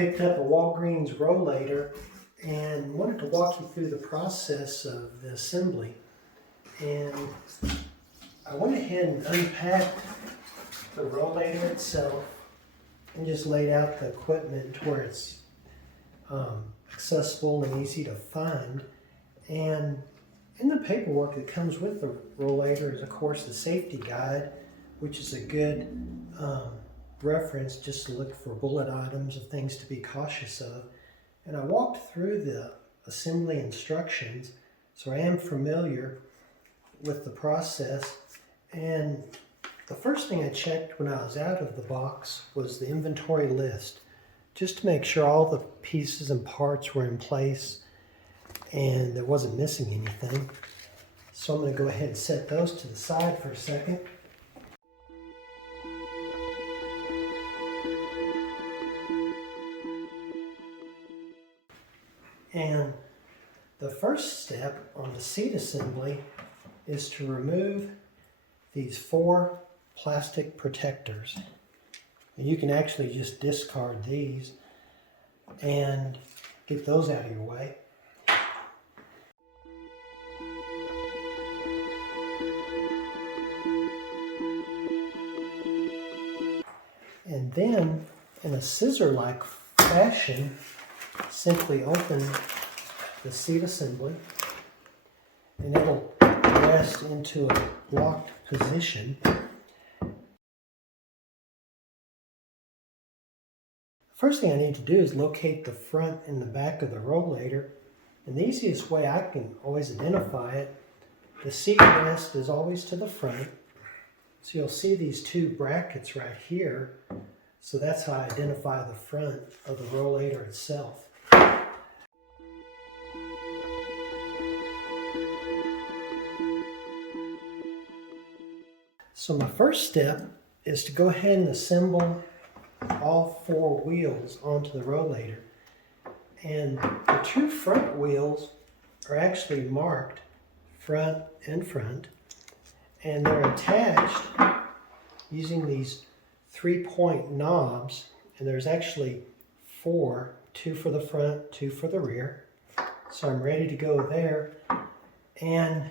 picked up a Walgreens rollator and wanted to walk you through the process of the assembly. And I went ahead and unpacked the rollator itself and just laid out the equipment to where it's accessible and easy to find. And in the paperwork that comes with the rollator is, of course, the safety guide, which is a good reference just to look for bullet items of things to be cautious of. And I walked through the assembly instructions, so I am familiar with the process. And the first thing I checked when I was out of the box was the inventory list, just to make sure all the pieces and parts were in place and there wasn't missing anything. So I'm going to go ahead and set those to the side for a second. And the first step on the seat assembly is to remove these 4 plastic protectors. And you can actually just discard these and get those out of your way. And then, in a scissor-like fashion, simply open the seat assembly and it'll rest into a locked position. First thing I need to do is locate the front and the back of the rollator. And the easiest way I can always identify it, the seat rest is always to the front. So you'll see these 2 brackets right here. So that's how I identify the front of the rollator itself. So my first step is to go ahead and assemble all 4 wheels onto the rollator. And the 2 front wheels are actually marked front and front, and they're attached using these 3-point knobs, and there's actually 4, 2 for the front, 2 for the rear. So I'm ready to go there. And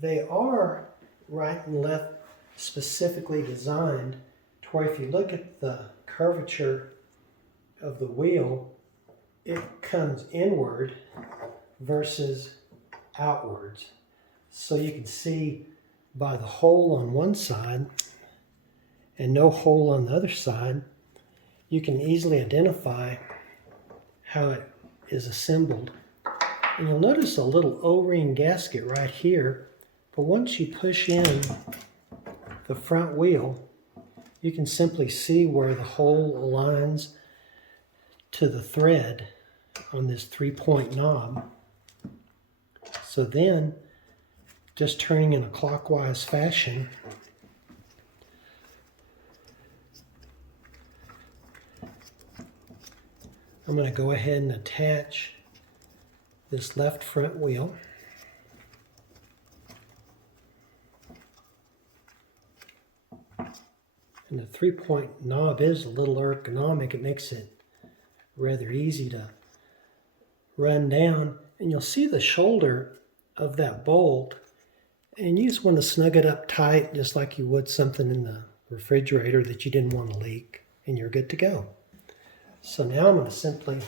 they are right and left specifically designed to where if you look at the curvature of the wheel, it comes inward versus outwards. So you can see by the hole on one side and no hole on the other side, you can easily identify how it is assembled. And you'll notice a little O-ring gasket right here, but once you push in the front wheel, you can simply see where the hole aligns to the thread on this 3-point knob. So then, just turning in a clockwise fashion, I'm going to go ahead and attach this left front wheel. And the 3-point knob is a little ergonomic. It makes it rather easy to run down. And you'll see the shoulder of that bolt. And you just want to snug it up tight, just like you would something in the refrigerator that you didn't want to leak. And you're good to go. So now I'm going to simply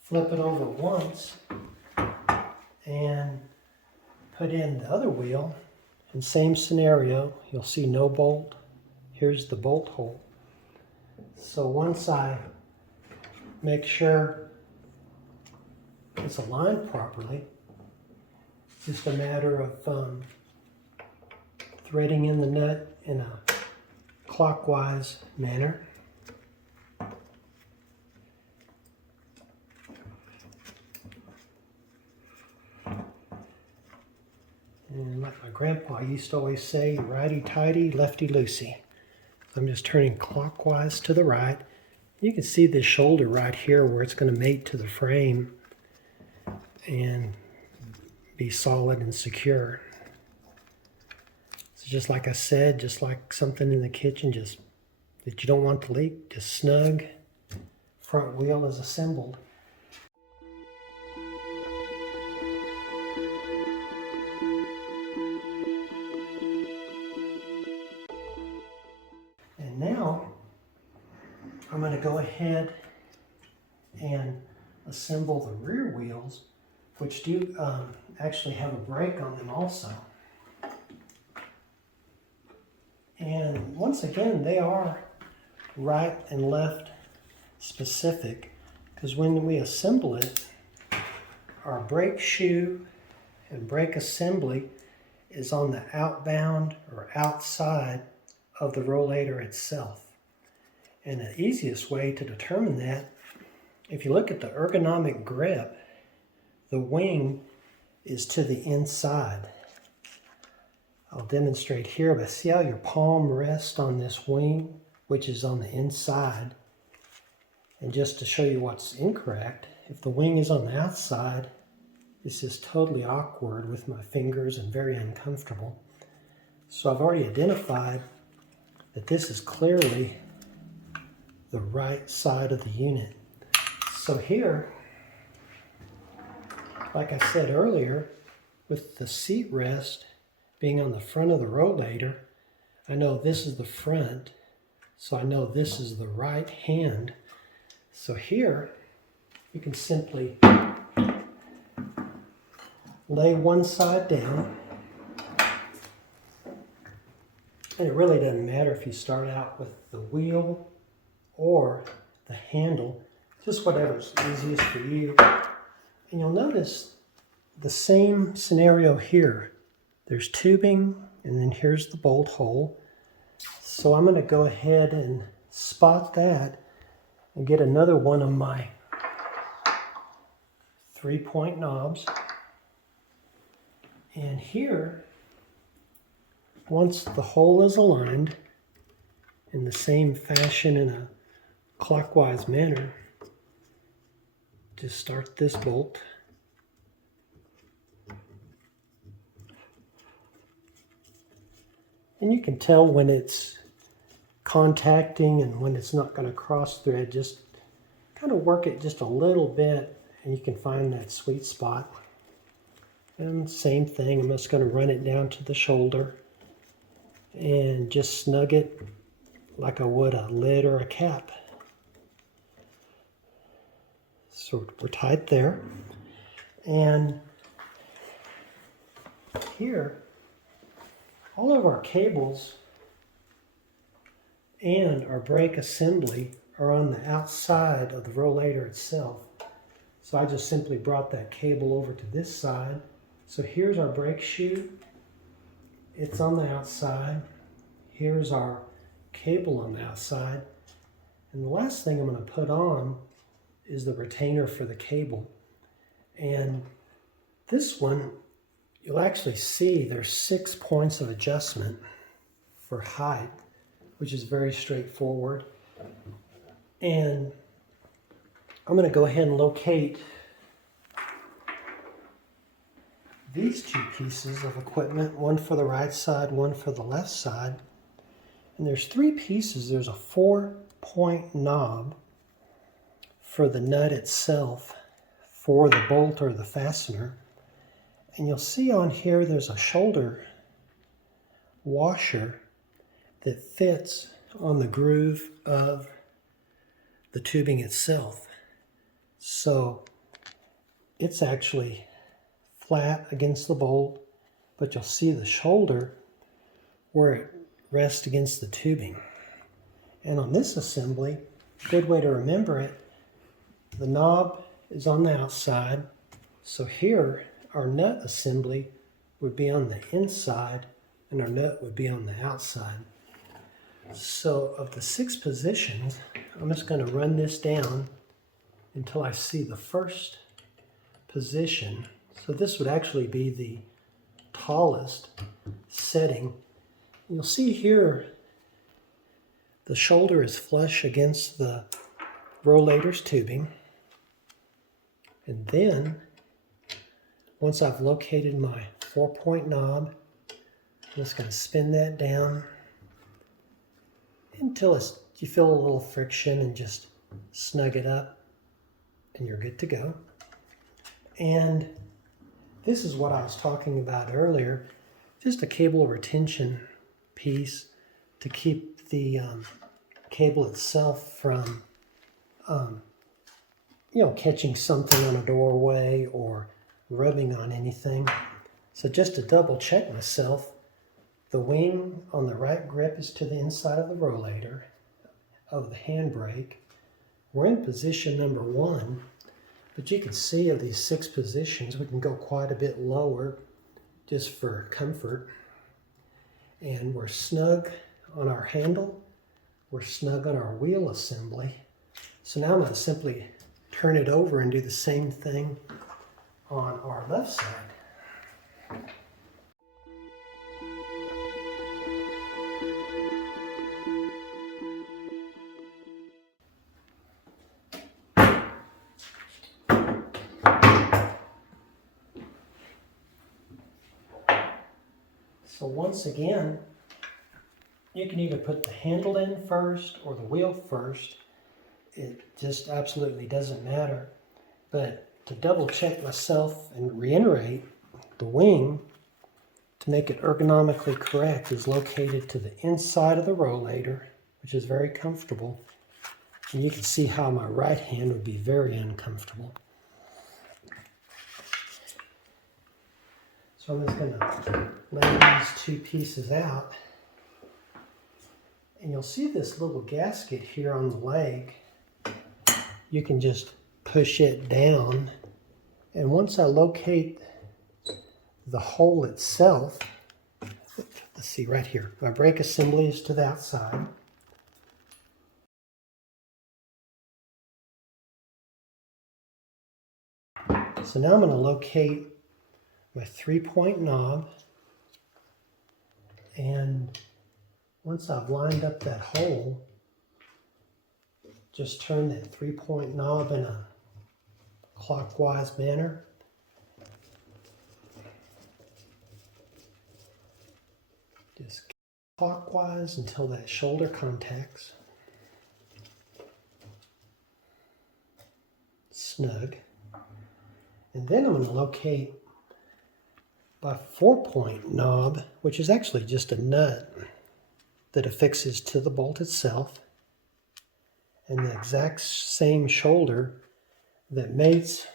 flip it over once and put in the other wheel. And same scenario, you'll see no bolt. Here's the bolt hole. So once I make sure it's aligned properly, just a matter of threading in the nut in a clockwise manner. And like my grandpa used to always say, righty-tighty, lefty-loosey. I'm just turning clockwise to the right. You can see this shoulder right here where it's going to mate to the frame and be solid and secure. So just like I said, just like something in the kitchen, just that you don't want to leak, just snug front wheel is assembled. And now I'm going to go ahead and assemble the rear wheels, which do actually have a brake on them also. And once again, they are right and left specific, because when we assemble it, our brake shoe and brake assembly is on the outbound or outside of the rollator itself. And the easiest way to determine that, if you look at the ergonomic grip, the wing is to the inside. I'll demonstrate here, but see how your palm rests on this wing, which is on the inside. And just to show you what's incorrect, if the wing is on the outside, this is totally awkward with my fingers and very uncomfortable. So I've already identified that this is clearly the right side of the unit. So here, like I said earlier, with the seat rest being on the front of the rollator, I know this is the front, so I know this is the right hand. So here, you can simply lay one side down, and it really doesn't matter if you start out with the wheel or the handle, just whatever's easiest for you. And you'll notice the same scenario here. There's tubing, and then here's the bolt hole. So I'm going to go ahead and spot that and get another one of my 3-point knobs. And here, once the hole is aligned in the same fashion in a clockwise manner, just start this bolt. And you can tell when it's contacting and when it's not going to cross thread. Just kind of work it just a little bit and you can find that sweet spot. And same thing, I'm just going to run it down to the shoulder and just snug it like I would a lid or a cap. So we're tight there. And here, all of our cables and our brake assembly are on the outside of the rollator itself. So I just simply brought that cable over to this side. So here's our brake shoe. It's on the outside. Here's our cable on the outside. And the last thing I'm going to put on is the retainer for the cable. And this one, you'll actually see there's 6 points of adjustment for height, which is very straightforward. And I'm going to go ahead and locate these 2 pieces of equipment, one for the right side, one for the left side. And there's 3 pieces. There's a 4-point knob for the nut itself, for the bolt or the fastener. And you'll see on here there's a shoulder washer that fits on the groove of the tubing itself. So it's actually flat against the bolt, but you'll see the shoulder where it rests against the tubing. And on this assembly, a good way to remember it, the knob is on the outside. So here, our nut assembly would be on the inside and our nut would be on the outside. So of the 6 positions, I'm just going to run this down until I see the first position. So this would actually be the tallest setting. You'll see here the shoulder is flush against the rollator's tubing. And then, once I've located my 4-point knob, I'm just going to spin that down until you feel a little friction and just snug it up, and you're good to go. And this is what I was talking about earlier, just a cable retention piece to keep the cable itself from catching something on a doorway or rubbing on anything. So just to double check myself, the wing on the right grip is to the inside of the rollator of the handbrake. We're in position number 1, but you can see of these 6 positions, we can go quite a bit lower just for comfort. And we're snug on our handle, we're snug on our wheel assembly. So now I'm going to simply turn it over and do the same thing on our left side. So once again, you can either put the handle in first or the wheel first. It just absolutely doesn't matter. But to double check myself and reiterate, the wing, to make it ergonomically correct, is located to the inside of the rollator, which is very comfortable. And you can see how my right hand would be very uncomfortable. So I'm just going to lay these 2 pieces out. And you'll see this little gasket here on the leg. You can just push it down. And once I locate the hole itself, let's see right here, my brake assembly is to the outside. So now I'm going to locate my 3-point knob, and once I've lined up that hole, just turn that 3-point knob in a clockwise manner. Just clockwise until that shoulder contacts. Snug. And then I'm going to locate my 4-point knob, which is actually just a nut that affixes to the bolt itself, and the exact same shoulder that mates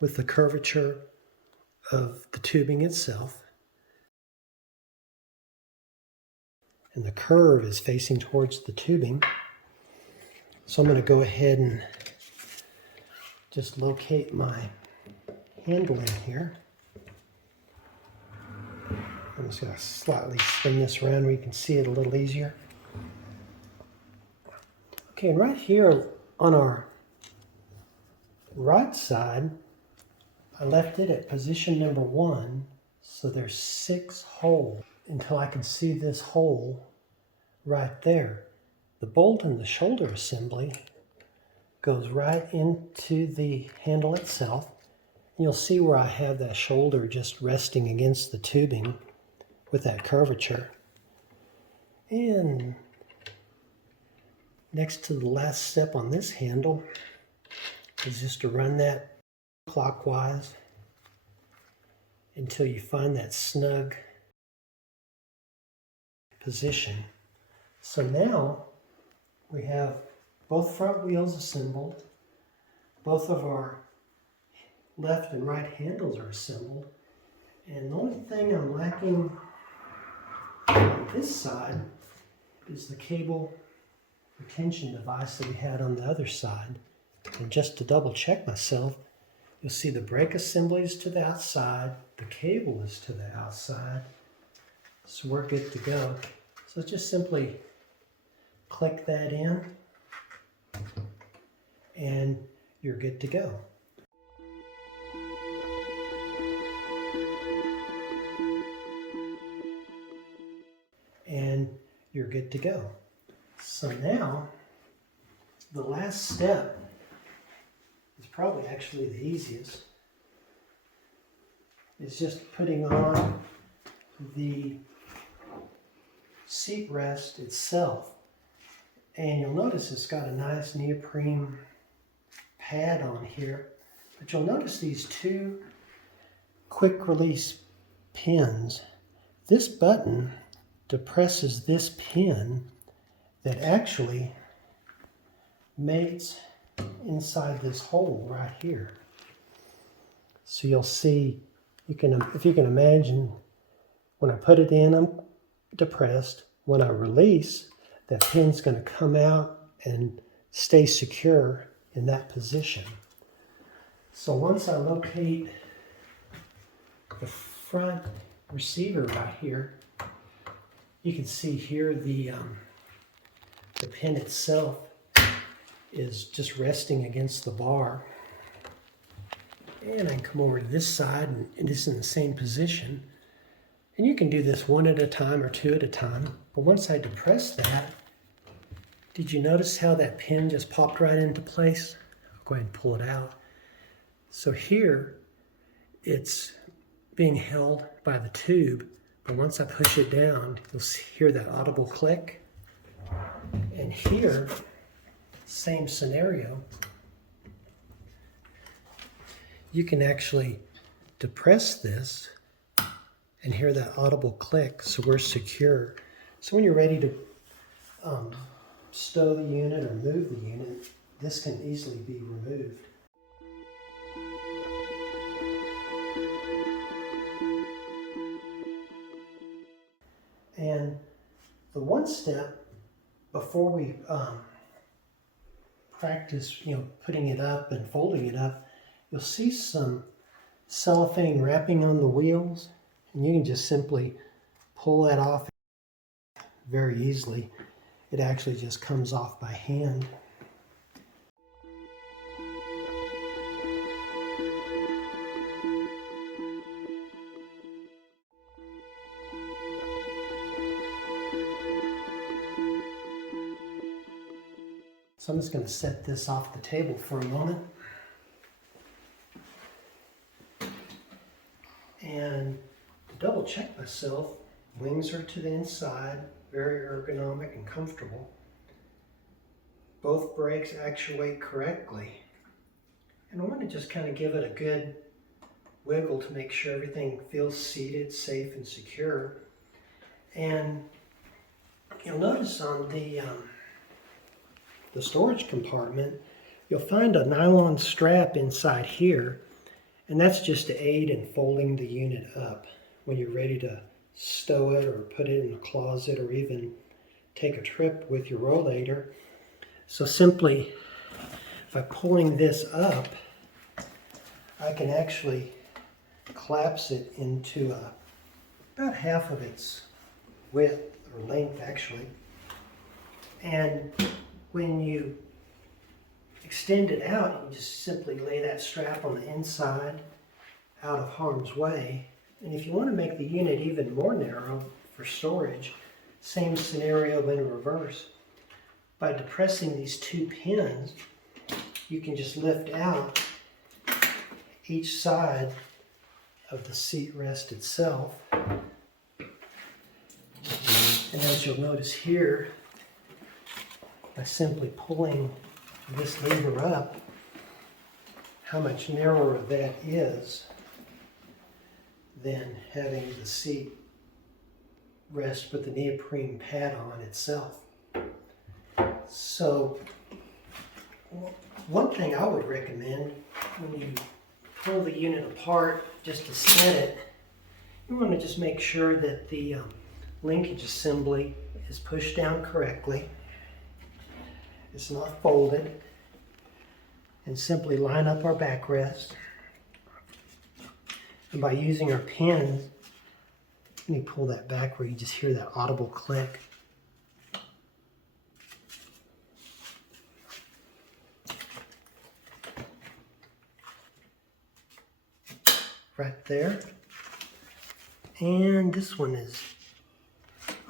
with the curvature of the tubing itself. And the curve is facing towards the tubing. So I'm going to go ahead and just locate my handle in here. I'm just going to slightly spin this around where you can see it a little easier. Okay, and right here on our right side, I left it at position number 1, so there's 6 holes until I can see this hole right there. The bolt and the shoulder assembly goes right into the handle itself. You'll see where I have that shoulder just resting against the tubing with that curvature. And next to the last step on this handle is just to run that clockwise until you find that snug position. So now we have both front wheels assembled, both of our left and right handles are assembled, and the only thing I'm lacking on this side is the cable retention device that we had on the other side. And just to double check myself, you'll see the brake assembly is to the outside, the cable is to the outside, so we're good to go. So just simply click that in and you're good to go. And you're good to go. So now, the last step is probably actually the easiest. It's just putting on the seat rest itself. And you'll notice it's got a nice neoprene pad on here. But you'll notice these two quick release pins. This button depresses this pin that actually mates inside this hole right here. So you'll see, if you can imagine, when I put it in, I'm depressed. When I release, that pin's going to come out and stay secure in that position. So once I locate the front receiver right here, you can see here the pin itself is just resting against the bar. And I can come over to this side and it's in the same position. And you can do this one at a time or two at a time. But once I depress that, did you notice how that pin just popped right into place? I'll go ahead and pull it out. So here, it's being held by the tube, but once I push it down, you'll hear that audible click. And here, same scenario, you can actually depress this and hear that audible click, so we're secure. So when you're ready to stow the unit or move the unit, this can easily be removed. And the one step before we practice, putting it up and folding it up, you'll see some cellophane wrapping on the wheels, and you can just simply pull that off very easily. It actually just comes off by hand. So I'm just going to set this off the table for a moment. And to double check myself, wings are to the inside, very ergonomic and comfortable. Both brakes actuate correctly. And I want to just kind of give it a good wiggle to make sure everything feels seated, safe, and secure. And you'll notice on the storage compartment, you'll find a nylon strap inside here, and that's just to aid in folding the unit up when you're ready to stow it or put it in a closet or even take a trip with your rollator. So simply, by pulling this up, I can actually collapse it into about half of its width or length actually. And when you extend it out, you just simply lay that strap on the inside out of harm's way. And if you want to make the unit even more narrow for storage, same scenario but in reverse. By depressing these two pins, you can just lift out each side of the seat rest itself. And as you'll notice here, by simply pulling this lever up, how much narrower that is than having the seat rest with the neoprene pad on itself. So one thing I would recommend when you pull the unit apart just to set it, you want to just make sure that the linkage assembly is pushed down correctly. It's not folded. And simply line up our backrest. And by using our pins, let me pull that back where you just hear that audible click. Right there. And this one is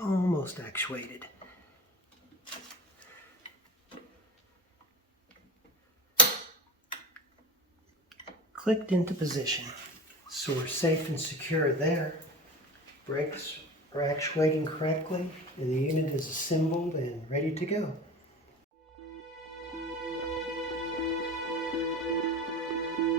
almost actuated. Clicked into position. So we're safe and secure there. Brakes are actuating correctly and the unit is assembled and ready to go.